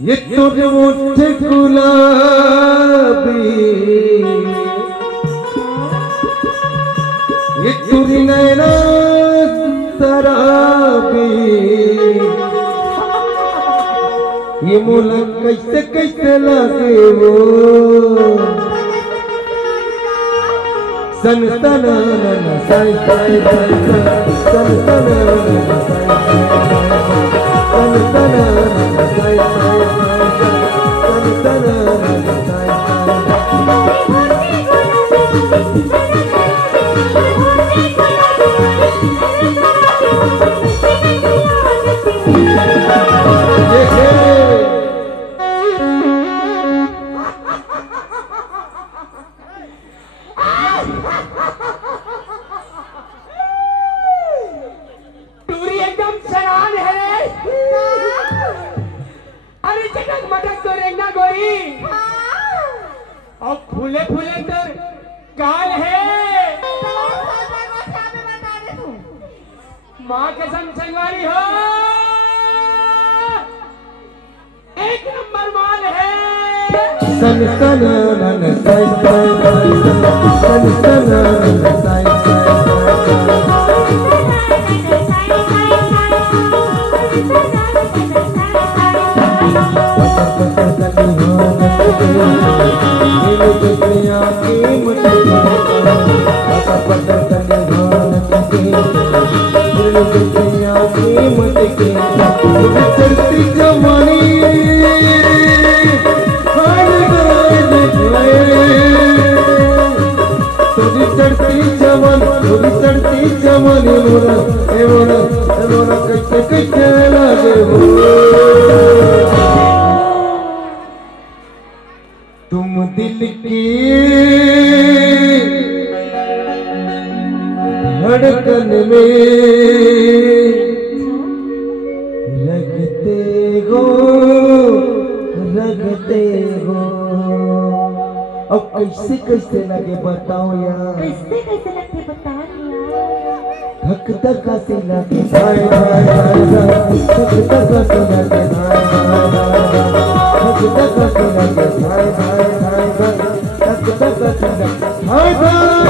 ये तुझे मुझे गुलाबी, ये तुझे नैना शराबी, ये मुला कैसे कैसे लगे वो सन सन साई साई साई सन सन सन सन साई साई सन सन और फूले फूले तो काल है। माँ कसम संगवारी हो, एक नंबर माल है। सन सन साई साई सन सन साई चलती जवानी चढ़ती जवानी मोरा कैसे कैसे लगे हो तुम दिल की धड़कन में रगते हो। अब कैसे कैसे लगे बताओ यार, कैसे कैसे लगते बताओ यार। धक धक से लगे हाय हाय हाय धक धक से लगे हाय हाय हाय धक धक से लगे हाय हाय हाय धक धक से लगे हाय हाय।